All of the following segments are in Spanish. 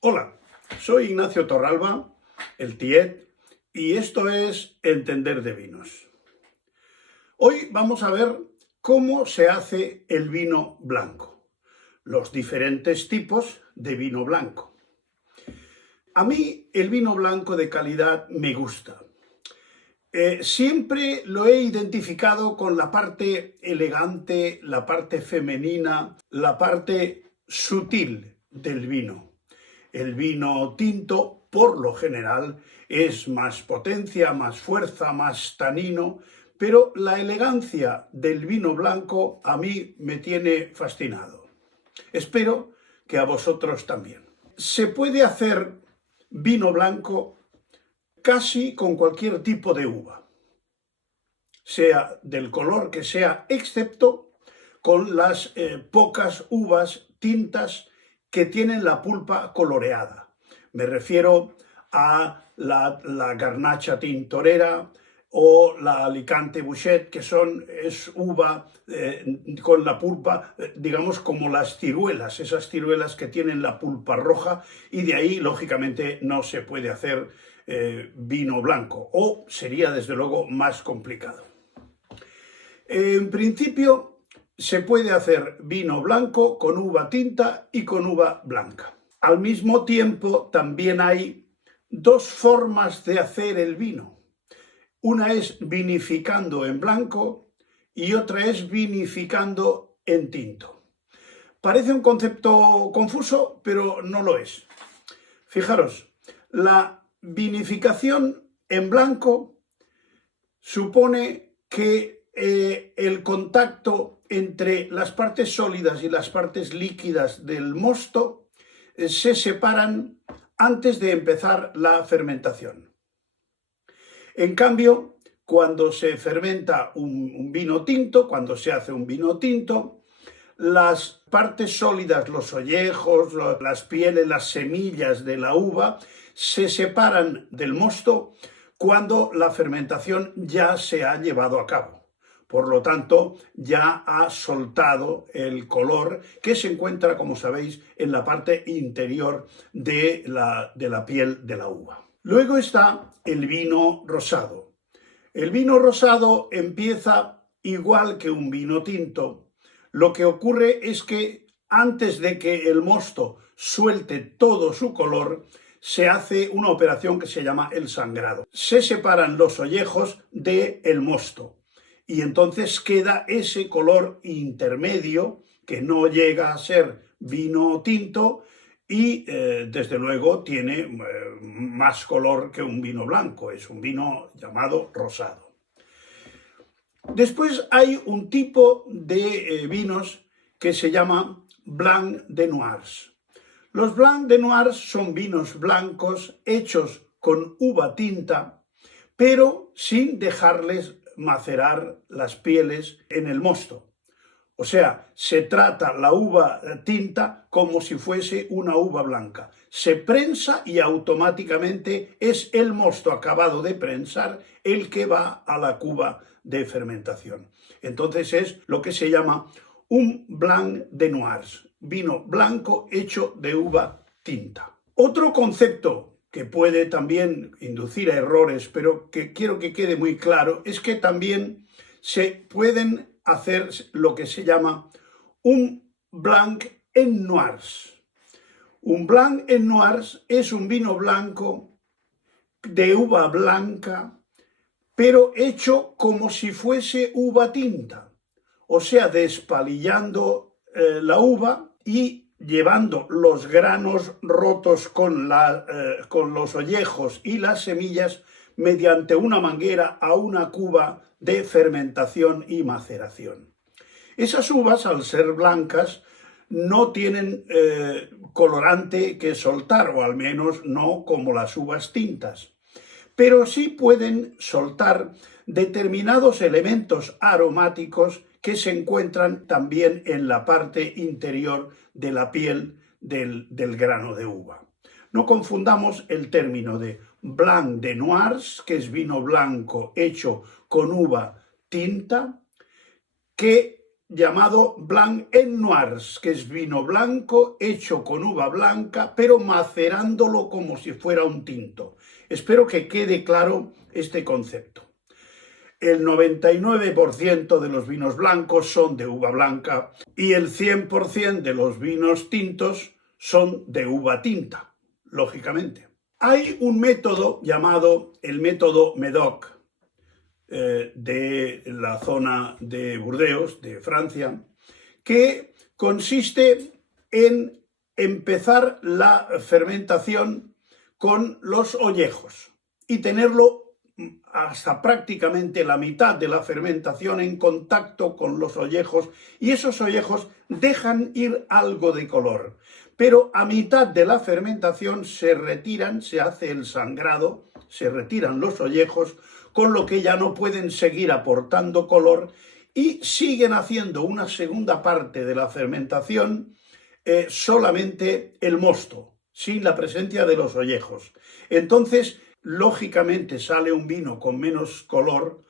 Hola, soy Ignacio Torralba, el Tiet, y esto es Entender de Vinos. Hoy vamos a ver cómo se hace el vino blanco, los diferentes tipos de vino blanco. A mí el vino blanco de calidad me gusta. Siempre lo he identificado con la parte elegante, la parte femenina, la parte sutil del vino. El vino tinto, por lo general, es más potencia, más fuerza, más tanino, pero la elegancia del vino blanco a mí me tiene fascinado. Espero que a vosotros también. Se puede hacer vino blanco casi con cualquier tipo de uva, sea del color que sea, excepto con las pocas uvas tintas que tienen la pulpa coloreada. Me refiero a la Garnacha Tintorera o la Alicante Bouschet, que es uva con la pulpa, digamos, como las ciruelas, esas ciruelas que tienen la pulpa roja, y de ahí, lógicamente, no se puede hacer vino blanco, o sería, desde luego, más complicado. En principio, se puede hacer vino blanco con uva tinta y con uva blanca. Al mismo tiempo, también hay dos formas de hacer el vino. Una es vinificando en blanco y otra es vinificando en tinto. Parece un concepto confuso, pero no lo es. Fijaros, la vinificación en blanco supone que el contacto entre las partes sólidas y las partes líquidas del mosto se separan antes de empezar la fermentación. En cambio, cuando se fermenta un vino tinto, cuando se hace un vino tinto, las partes sólidas, los ollejos, las pieles, las semillas de la uva se separan del mosto cuando la fermentación ya se ha llevado a cabo. Por lo tanto, ya ha soltado el color que se encuentra, como sabéis, en la parte interior de la piel de la uva. Luego está el vino rosado. El vino rosado empieza igual que un vino tinto. Lo que ocurre es que antes de que el mosto suelte todo su color, se hace una operación que se llama el sangrado. Se separan los ollejos del mosto y entonces queda ese color intermedio que no llega a ser vino tinto y desde luego tiene más color que un vino blanco. Es un vino llamado rosado. Después hay un tipo de vinos que se llama Blanc de Noirs. Los Blanc de Noirs son vinos blancos hechos con uva tinta, pero sin dejarles macerar las pieles en el mosto. O sea, se trata la uva tinta como si fuese una uva blanca. Se prensa y automáticamente es el mosto acabado de prensar el que va a la cuba de fermentación. Entonces es lo que se llama un Blanc de Noirs, vino blanco hecho de uva tinta. Otro concepto que puede también inducir a errores, pero que quiero que quede muy claro, es que también se pueden hacer lo que se llama un Blanc en Noirs. Un Blanc en Noirs es un vino blanco de uva blanca, pero hecho como si fuese uva tinta, o sea, despalillando la uva y llevando los granos rotos con los ollejos y las semillas mediante una manguera a una cuba de fermentación y maceración. Esas uvas, al ser blancas, no tienen colorante que soltar, o al menos no como las uvas tintas, pero sí pueden soltar determinados elementos aromáticos que se encuentran también en la parte interior de la piel del grano de uva. No confundamos el término de Blanc de Noirs, que es vino blanco hecho con uva tinta, que llamado Blanc en Noirs, que es vino blanco hecho con uva blanca, pero macerándolo como si fuera un tinto. Espero que quede claro este concepto. El 99% de los vinos blancos son de uva blanca y el 100% de los vinos tintos son de uva tinta, lógicamente. Hay un método llamado el método Médoc, de la zona de Burdeos, de Francia, que consiste en empezar la fermentación con los ollejos y tenerlo hasta prácticamente la mitad de la fermentación en contacto con los ollejos, y esos ollejos dejan ir algo de color, pero a mitad de la fermentación se retiran, se hace el sangrado, se retiran los ollejos, con lo que ya no pueden seguir aportando color y siguen haciendo una segunda parte de la fermentación, solamente el mosto, sin la presencia de los ollejos. Entonces, lógicamente sale un vino con menos color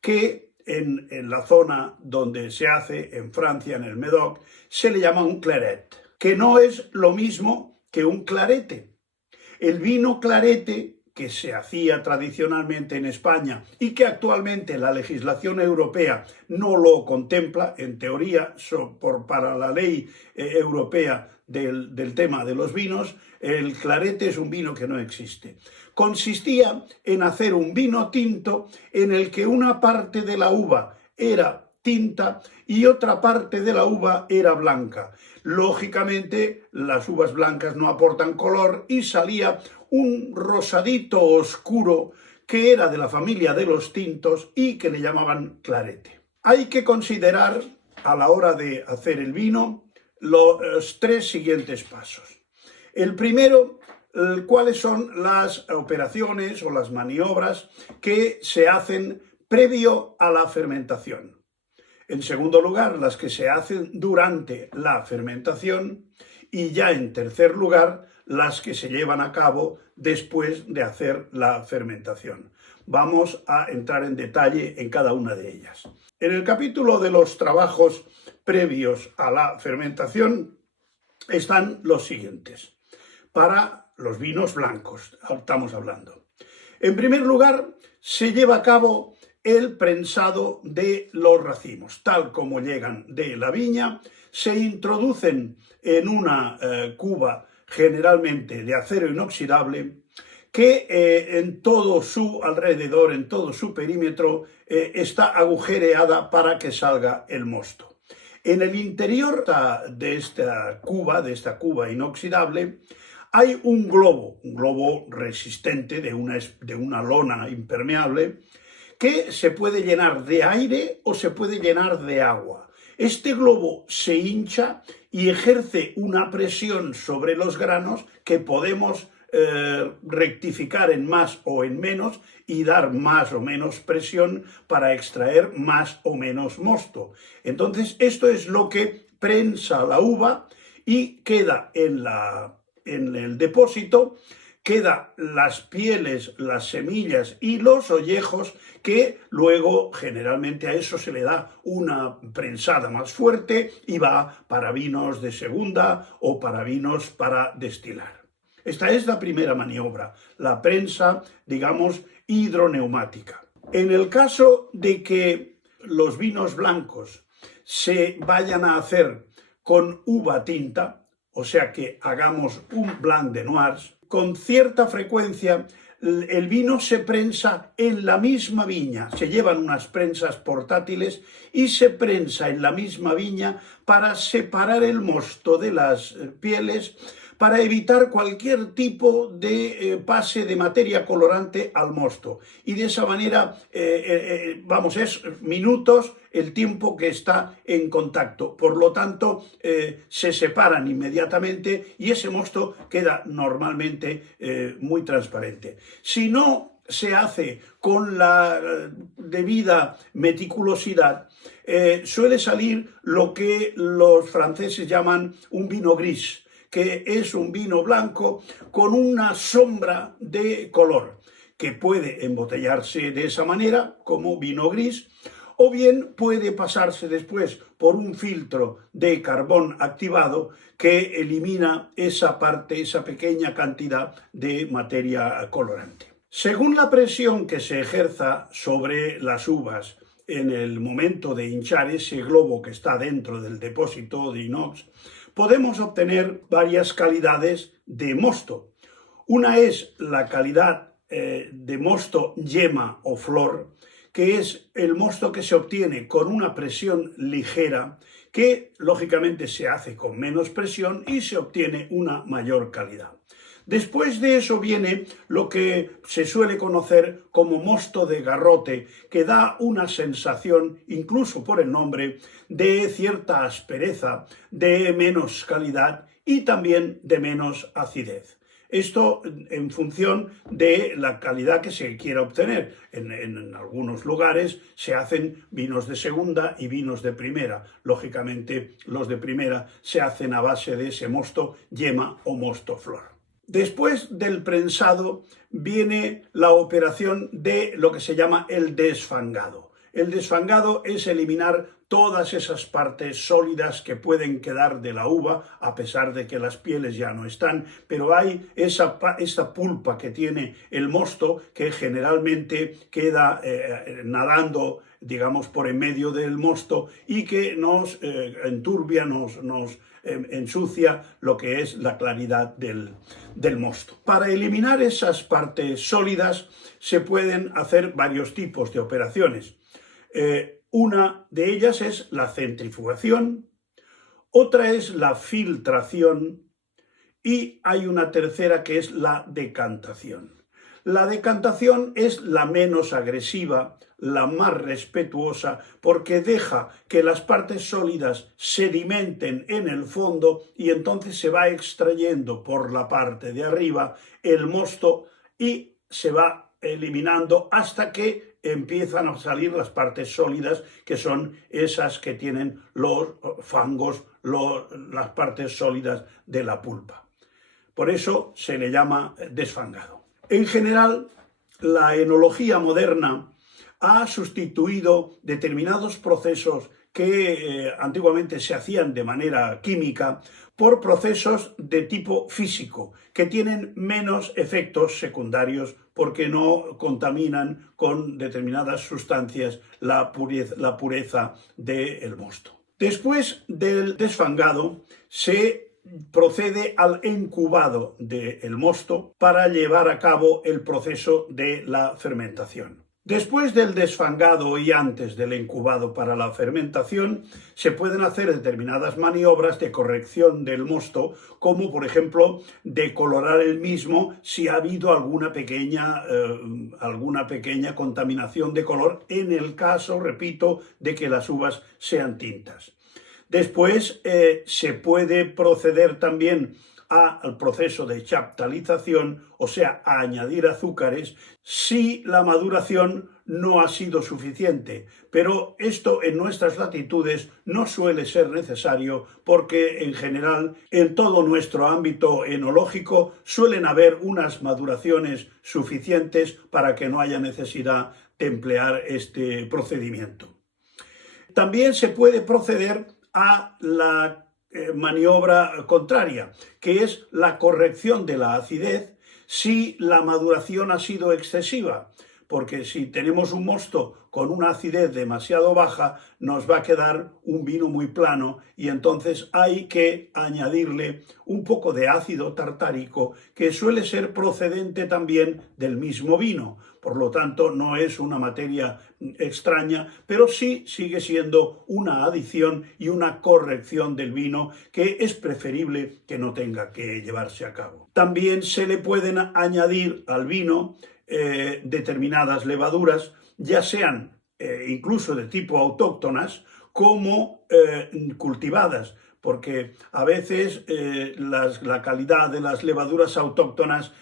que en la zona donde se hace, en Francia, en el Médoc, se le llama un claret, que no es lo mismo que un clarete. El vino clarete, que se hacía tradicionalmente en España y que actualmente la legislación europea no lo contempla, en teoría, para la ley europea del tema de los vinos, el clarete es un vino que no existe. Consistía en hacer un vino tinto en el que una parte de la uva era tinta y otra parte de la uva era blanca. Lógicamente, las uvas blancas no aportan color y salía un rosadito oscuro que era de la familia de los tintos y que le llamaban clarete. Hay que considerar a la hora de hacer el vino los tres siguientes pasos. El primero, cuáles son las operaciones o las maniobras que se hacen previo a la fermentación. En segundo lugar, las que se hacen durante la fermentación. Y ya en tercer lugar, las que se llevan a cabo después de hacer la fermentación. Vamos a entrar en detalle en cada una de ellas. En el capítulo de los trabajos previos a la fermentación están los siguientes. Para los vinos blancos, estamos hablando. En primer lugar, se lleva a cabo el prensado de los racimos. Tal como llegan de la viña, se introducen en una cuba generalmente de acero inoxidable que en todo su alrededor, en todo su perímetro, está agujereada para que salga el mosto. En el interior de esta cuba inoxidable, hay un globo resistente de una lona impermeable que se puede llenar de aire o se puede llenar de agua. Este globo se hincha y ejerce una presión sobre los granos que podemos rectificar en más o en menos y dar más o menos presión para extraer más o menos mosto. Entonces, esto es lo que prensa la uva y queda en el depósito, quedan las pieles, las semillas y los ollejos, que luego generalmente a eso se le da una prensada más fuerte y va para vinos de segunda o para vinos para destilar. Esta es la primera maniobra, la prensa, digamos, hidroneumática. En el caso de que los vinos blancos se vayan a hacer con uva tinta, o sea que hagamos un Blanc de Noirs, con cierta frecuencia el vino se prensa en la misma viña, se llevan unas prensas portátiles y se prensa en la misma viña para separar el mosto de las pieles, para evitar cualquier tipo de pase de materia colorante al mosto. Y de esa manera, es minutos el tiempo que está en contacto. Por lo tanto, se separan inmediatamente y ese mosto queda normalmente muy transparente. Si no se hace con la debida meticulosidad, suele salir lo que los franceses llaman un vino gris, que es un vino blanco con una sombra de color, que puede embotellarse de esa manera, como vino gris, o bien puede pasarse después por un filtro de carbón activado que elimina esa parte, esa pequeña cantidad de materia colorante. Según la presión que se ejerza sobre las uvas en el momento de hinchar ese globo que está dentro del depósito de inox, podemos obtener varias calidades de mosto. Una es la calidad de mosto yema o flor, que es el mosto que se obtiene con una presión ligera, que lógicamente se hace con menos presión y se obtiene una mayor calidad. Después de eso viene lo que se suele conocer como mosto de garrote, que da una sensación, incluso por el nombre, de cierta aspereza, de menos calidad y también de menos acidez. Esto en función de la calidad que se quiera obtener. En algunos lugares se hacen vinos de segunda y vinos de primera. Lógicamente, los de primera se hacen a base de ese mosto yema o mosto flor. Después del prensado viene la operación de lo que se llama el desfangado. El desfangado es eliminar todas esas partes sólidas que pueden quedar de la uva, a pesar de que las pieles ya no están, pero hay esta pulpa que tiene el mosto que generalmente queda nadando, digamos, por en medio del mosto y que nos enturbia, nos ensucia lo que es la claridad del mosto. Para eliminar esas partes sólidas se pueden hacer varios tipos de operaciones. Una de ellas es la centrifugación, otra es la filtración y hay una tercera que es la decantación. La decantación es la menos agresiva, la más respetuosa, porque deja que las partes sólidas sedimenten en el fondo y entonces se va extrayendo por la parte de arriba el mosto y se va eliminando hasta que empiezan a salir las partes sólidas, que son esas que tienen los fangos, las partes sólidas de la pulpa. Por eso se le llama desfangado. En general, la enología moderna ha sustituido determinados procesos que antiguamente se hacían de manera química por procesos de tipo físico, que tienen menos efectos secundarios porque no contaminan con determinadas sustancias la pureza del mosto. Después del desfangado se procede al incubado del mosto para llevar a cabo el proceso de la fermentación. Después del desfangado y antes del incubado para la fermentación, se pueden hacer determinadas maniobras de corrección del mosto, como por ejemplo decolorar el mismo si ha habido alguna pequeña contaminación de color, en el caso, repito, de que las uvas sean tintas. Después se puede proceder también al proceso de chaptalización, o sea, a añadir azúcares, si la maduración no ha sido suficiente. Pero esto en nuestras latitudes no suele ser necesario porque en general en todo nuestro ámbito enológico suelen haber unas maduraciones suficientes para que no haya necesidad de emplear este procedimiento. También se puede proceder a la maniobra contraria, que es la corrección de la acidez si la maduración ha sido excesiva, porque si tenemos un mosto con una acidez demasiado baja, nos va a quedar un vino muy plano y entonces hay que añadirle un poco de ácido tartárico que suele ser procedente también del mismo vino. Por lo tanto, no es una materia extraña, pero sí sigue siendo una adición y una corrección del vino que es preferible que no tenga que llevarse a cabo. También se le pueden añadir al vino determinadas levaduras, ya sean incluso de tipo autóctonas, como cultivadas, porque a veces la calidad de las levaduras autóctonas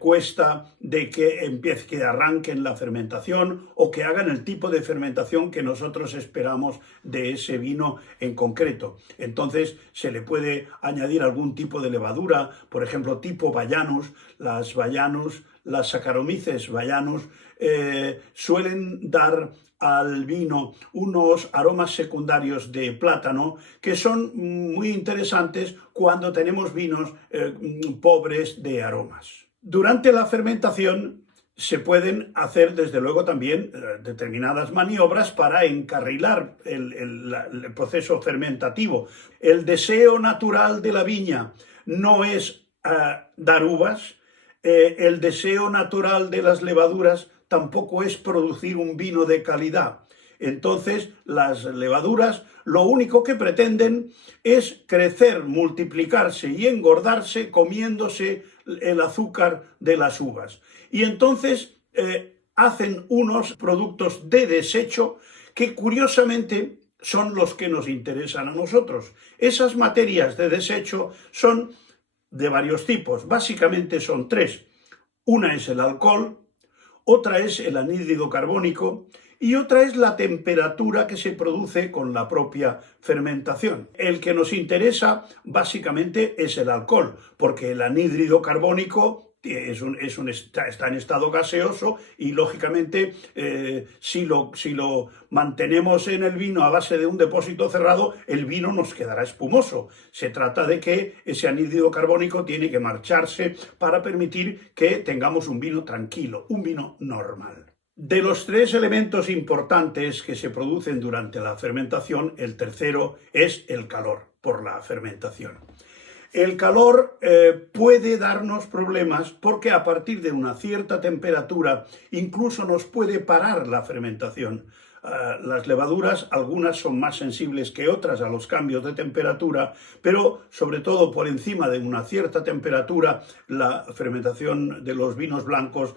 cuesta de que arranquen la fermentación o que hagan el tipo de fermentación que nosotros esperamos de ese vino en concreto. Entonces se le puede añadir algún tipo de levadura, por ejemplo tipo Bayanus. Las Bayanus las Saccharomyces bayanus, suelen dar al vino unos aromas secundarios de plátano que son muy interesantes cuando tenemos vinos pobres de aromas. Durante la fermentación se pueden hacer, desde luego, también determinadas maniobras para encarrilar el proceso fermentativo. El deseo natural de la viña no es dar uvas, el deseo natural de las levaduras tampoco es producir un vino de calidad. Entonces, las levaduras lo único que pretenden es crecer, multiplicarse y engordarse comiéndose el azúcar de las uvas. Y entonces hacen unos productos de desecho que curiosamente son los que nos interesan a nosotros. Esas materias de desecho son de varios tipos, básicamente son tres. Una es el alcohol, otra es el anhídrido carbónico y otra es la temperatura que se produce con la propia fermentación. El que nos interesa básicamente es el alcohol, porque el anhídrido carbónico está en estado gaseoso y, lógicamente, si lo mantenemos en el vino a base de un depósito cerrado, el vino nos quedará espumoso. Se trata de que ese anhídrido carbónico tiene que marcharse para permitir que tengamos un vino tranquilo, un vino normal. De los tres elementos importantes que se producen durante la fermentación, el tercero es el calor por la fermentación. El calor puede darnos problemas porque a partir de una cierta temperatura incluso nos puede parar la fermentación. Las levaduras, algunas son más sensibles que otras a los cambios de temperatura, pero sobre todo por encima de una cierta temperatura la fermentación de los vinos blancos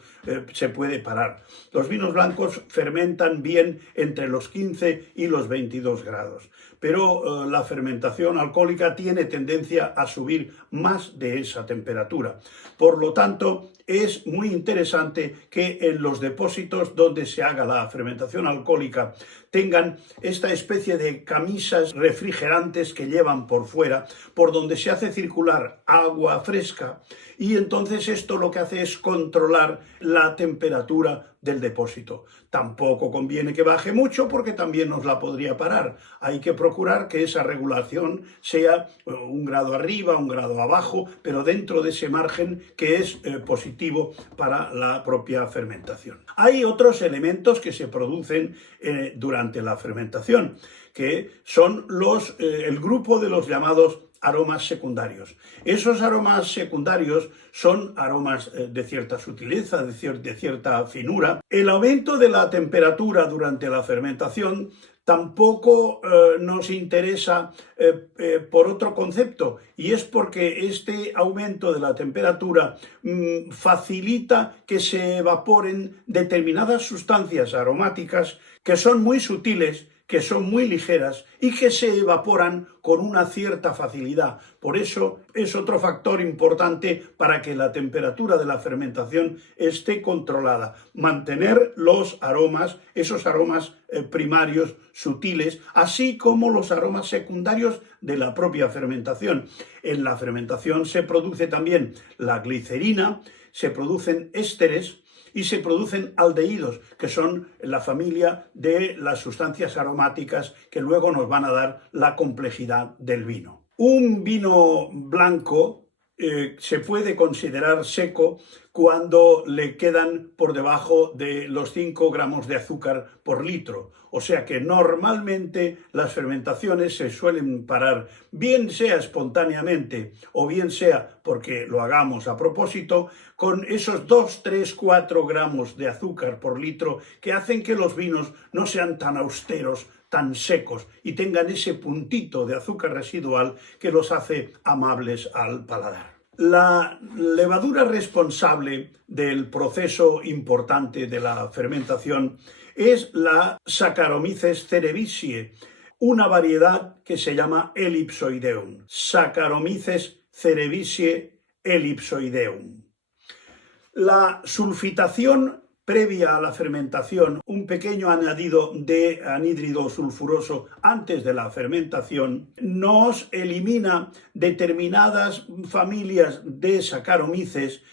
se puede parar. Los vinos blancos fermentan bien entre los 15 y los 22 grados, pero la fermentación alcohólica tiene tendencia a subir más de esa temperatura. Por lo tanto, es muy interesante que en los depósitos donde se haga la fermentación alcohólica tengan esta especie de camisas refrigerantes que llevan por fuera, por donde se hace circular agua fresca, y entonces esto lo que hace es controlar la temperatura del depósito. Tampoco conviene que baje mucho porque también nos la podría parar. Hay que procurar que esa regulación sea un grado arriba, un grado abajo, pero dentro de ese margen que es positivo para la propia fermentación. Hay otros elementos que se producen durante la fermentación, que son el grupo de los llamados aromas secundarios. Esos aromas secundarios son aromas de cierta sutileza, de cierta finura. El aumento de la temperatura durante la fermentación tampoco nos interesa por otro concepto, y es porque este aumento de la temperatura facilita que se evaporen determinadas sustancias aromáticas que son muy sutiles, que son muy ligeras y que se evaporan con una cierta facilidad. Por eso es otro factor importante para que la temperatura de la fermentación esté controlada. Mantener los aromas, esos aromas primarios, sutiles, así como los aromas secundarios de la propia fermentación. En la fermentación se produce también la glicerina, se producen ésteres, y se producen aldehídos, que son la familia de las sustancias aromáticas que luego nos van a dar la complejidad del vino. Un vino blanco se puede considerar seco cuando le quedan por debajo de los 5 gramos de azúcar por litro. O sea que normalmente las fermentaciones se suelen parar, bien sea espontáneamente o bien sea porque lo hagamos a propósito, con esos 2, 3, 4 gramos de azúcar por litro que hacen que los vinos no sean tan austeros, tan secos y tengan ese puntito de azúcar residual que los hace amables al paladar. La levadura responsable del proceso importante de la fermentación es la Saccharomyces cerevisiae, una variedad que se llama Ellipsoideum. Saccharomyces cerevisiae ellipsoideum. La sulfitación previa a la fermentación, un pequeño añadido de anhídrido sulfuroso antes de la fermentación, nos elimina determinadas familias de Saccharomyces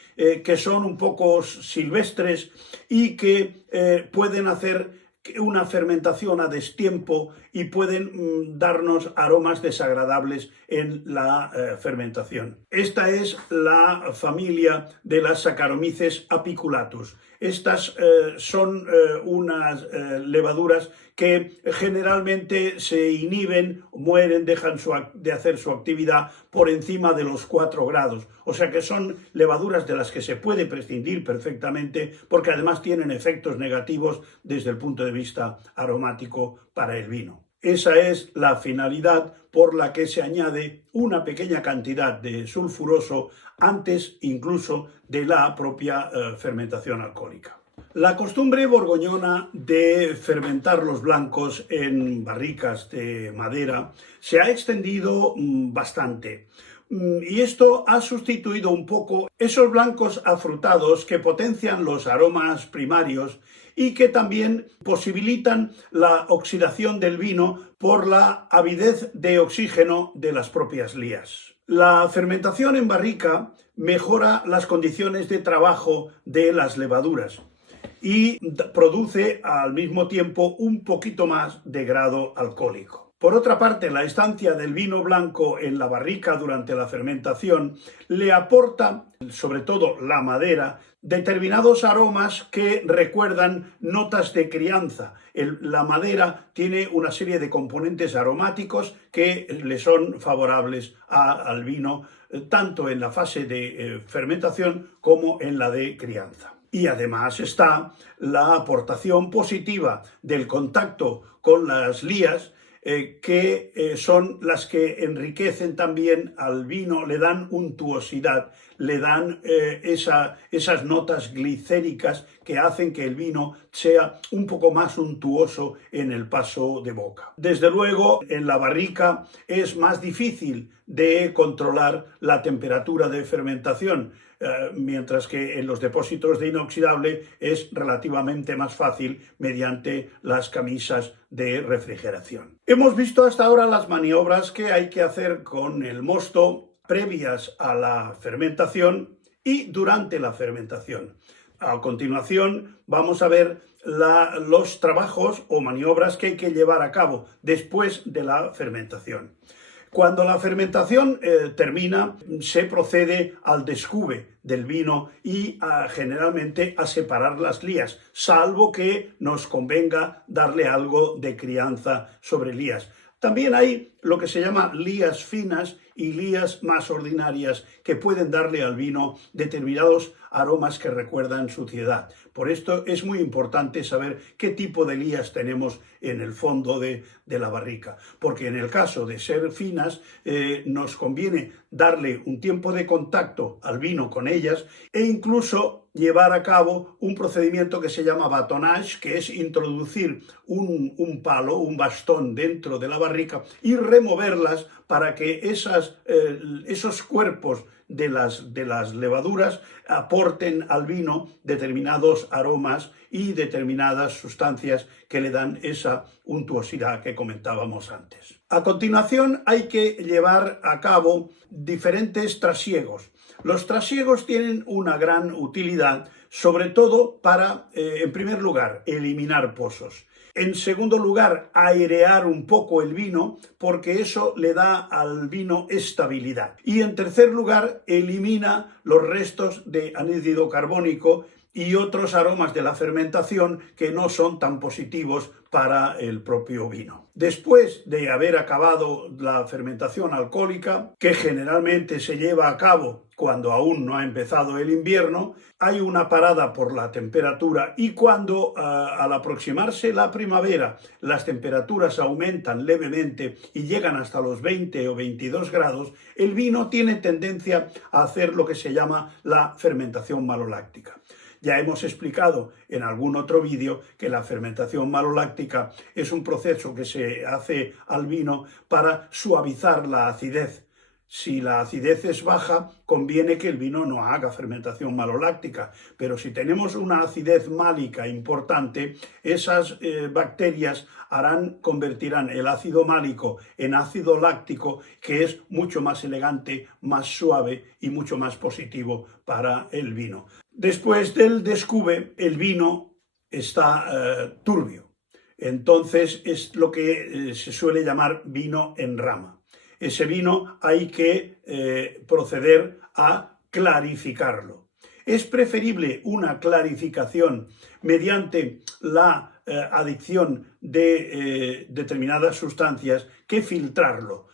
que son un poco silvestres y que pueden hacer una fermentación a destiempo y pueden darnos aromas desagradables en la fermentación. Esta es la familia de las Saccharomyces apiculatus. Estas son unas levaduras que generalmente se inhiben, mueren, dejan de hacer su actividad por encima de los 4 grados. O sea que son levaduras de las que se puede prescindir perfectamente porque además tienen efectos negativos desde el punto de vista aromático para el vino. Esa es la finalidad por la que se añade una pequeña cantidad de sulfuroso antes incluso de la propia fermentación alcohólica. La costumbre borgoñona de fermentar los blancos en barricas de madera se ha extendido bastante. Y esto ha sustituido un poco esos blancos afrutados que potencian los aromas primarios y que también posibilitan la oxidación del vino por la avidez de oxígeno de las propias lías. La fermentación en barrica mejora las condiciones de trabajo de las levaduras y produce al mismo tiempo un poquito más de grado alcohólico. Por otra parte, la estancia del vino blanco en la barrica durante la fermentación le aporta, sobre todo la madera, determinados aromas que recuerdan notas de crianza. La madera tiene una serie de componentes aromáticos que le son favorables al vino, tanto en la fase de fermentación como en la de crianza. Y además está la aportación positiva del contacto con las lías, que son las que enriquecen también al vino, le dan untuosidad, le dan esas notas glicéricas que hacen que el vino sea un poco más untuoso en el paso de boca. Desde luego, en la barrica es más difícil de controlar la temperatura de fermentación, mientras que en los depósitos de inoxidable es relativamente más fácil mediante las camisas de refrigeración. Hemos visto hasta ahora las maniobras que hay que hacer con el mosto previas a la fermentación y durante la fermentación. A continuación vamos a ver los trabajos o maniobras que hay que llevar a cabo después de la fermentación. Cuando la fermentación termina, se procede al descube del vino y generalmente a separar las lías, salvo que nos convenga darle algo de crianza sobre lías. También hay lo que se llama lías finas y lías más ordinarias que pueden darle al vino determinados aromas que recuerdan suciedad. Por esto es muy importante saber qué tipo de lías tenemos en el fondo de la barrica, porque en el caso de ser finas nos conviene darle un tiempo de contacto al vino con ellas e incluso llevar a cabo un procedimiento que se llama bâtonnage, que es introducir un palo, un bastón dentro de la barrica y removerlas para que esos cuerpos de las levaduras aporten al vino determinados aromas y determinadas sustancias que le dan esa untuosidad que comentábamos antes. A continuación hay que llevar a cabo diferentes trasiegos. Los trasiegos tienen una gran utilidad, sobre todo para, en primer lugar, eliminar pozos. En segundo lugar, airear un poco el vino, porque eso le da al vino estabilidad. Y en tercer lugar, elimina los restos de anhídrido carbónico y otros aromas de la fermentación que no son tan positivos para el propio vino. Después de haber acabado la fermentación alcohólica, que generalmente se lleva a cabo cuando aún no ha empezado el invierno, hay una parada por la temperatura y cuando al aproximarse la primavera las temperaturas aumentan levemente y llegan hasta los 20 o 22 grados, el vino tiene tendencia a hacer lo que se llama la fermentación maloláctica. Ya hemos explicado en algún otro vídeo que la fermentación maloláctica es un proceso que se hace al vino para suavizar la acidez. Si la acidez es baja, conviene que el vino no haga fermentación maloláctica, pero si tenemos una acidez málica importante, esas bacterias convertirán el ácido málico en ácido láctico, que es mucho más elegante, más suave y mucho más positivo para el vino. Después del descube, el vino está turbio. Entonces es lo que se suele llamar vino en rama. Ese vino hay que proceder a clarificarlo. Es preferible una clarificación mediante la adición de determinadas sustancias que filtrarlo.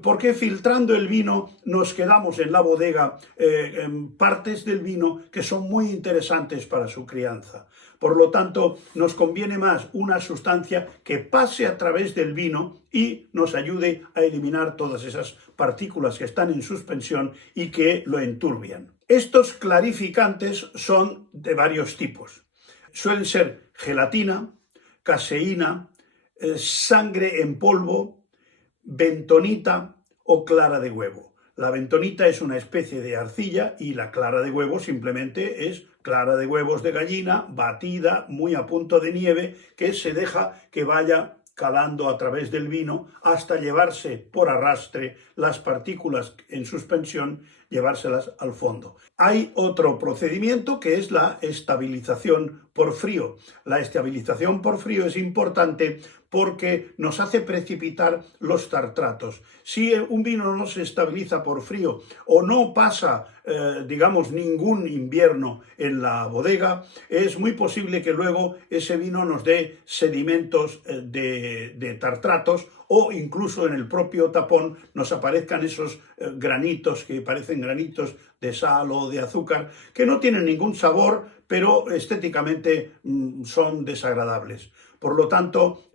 Porque filtrando el vino nos quedamos en la bodega en partes del vino que son muy interesantes para su crianza. Por lo tanto, nos conviene más una sustancia que pase a través del vino y nos ayude a eliminar todas esas partículas que están en suspensión y que lo enturbian. Estos clarificantes son de varios tipos. Suelen ser gelatina, caseína, sangre en polvo, bentonita o clara de huevo. La bentonita es una especie de arcilla y la clara de huevo simplemente es clara de huevos de gallina batida muy a punto de nieve que se deja que vaya calando a través del vino hasta llevarse por arrastre las partículas en suspensión, llevárselas al fondo. Hay otro procedimiento que es la estabilización por frío. La estabilización por frío es importante porque nos hace precipitar los tartratos. Si un vino no se estabiliza por frío o no pasa, digamos, ningún invierno en la bodega, es muy posible que luego ese vino nos dé sedimentos de tartratos o incluso en el propio tapón nos aparezcan esos granitos que parecen granitos de sal o de azúcar que no tienen ningún sabor, pero estéticamente son desagradables. Por lo tanto,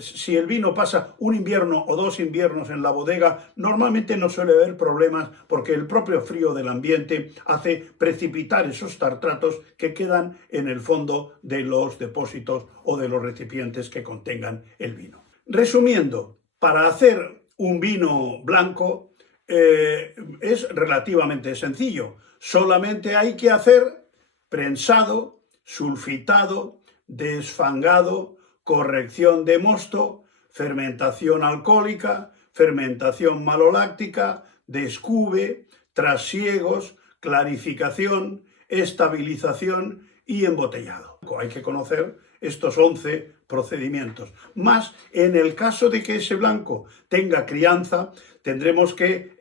si el vino pasa un invierno o 2 inviernos en la bodega, normalmente no suele haber problemas porque el propio frío del ambiente hace precipitar esos tartratos que quedan en el fondo de los depósitos o de los recipientes que contengan el vino. Resumiendo, para hacer un vino blanco es relativamente sencillo. Solamente hay que hacer prensado, sulfitado, desfangado, corrección de mosto, fermentación alcohólica, fermentación maloláctica, descube, trasiegos, clarificación, estabilización y embotellado. Hay que conocer estos 11 procedimientos. Más, en el caso de que ese blanco tenga crianza, tendremos que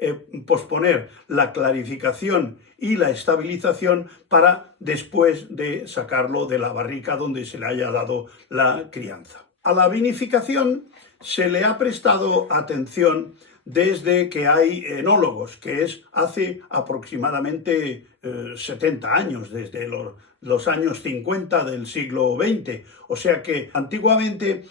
posponer la clarificación y la estabilización para después de sacarlo de la barrica donde se le haya dado la crianza. A la vinificación se le ha prestado atención desde que hay enólogos, que es hace aproximadamente 70 años, desde los años 50 del siglo XX. O sea que antiguamente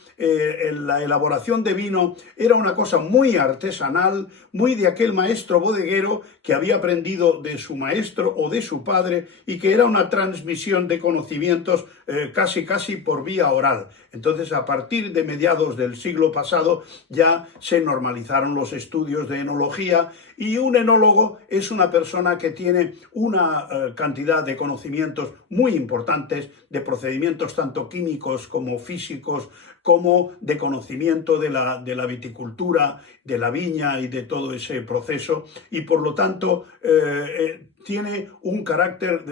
la elaboración de vino era una cosa muy artesanal, muy de aquel maestro bodeguero que había aprendido de su maestro o de su padre y que era una transmisión de conocimientos casi por vía oral. Entonces, a partir de mediados del siglo pasado ya se normalizaron los estudios de enología y un enólogo es una persona que tiene una cantidad de conocimientos muy importantes de procedimientos tanto químicos como físicos, como de conocimiento de la viticultura, de la viña y de todo ese proceso, y por lo tanto tiene un carácter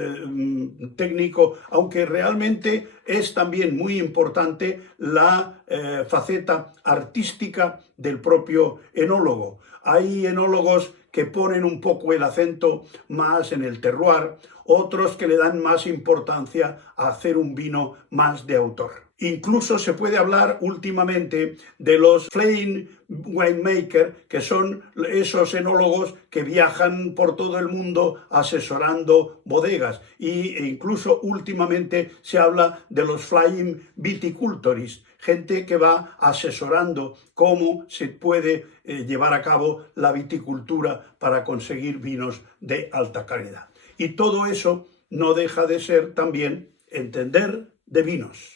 técnico, aunque realmente es también muy importante la faceta artística del propio enólogo. Hay enólogos que ponen un poco el acento más en el terroir, otros que le dan más importancia a hacer un vino más de autor. Incluso se puede hablar últimamente de los flying winemaker, que son esos enólogos que viajan por todo el mundo asesorando bodegas. E incluso últimamente se habla de los flying viticulturists, gente que va asesorando cómo se puede llevar a cabo la viticultura para conseguir vinos de alta calidad. Y todo eso no deja de ser también entender de vinos.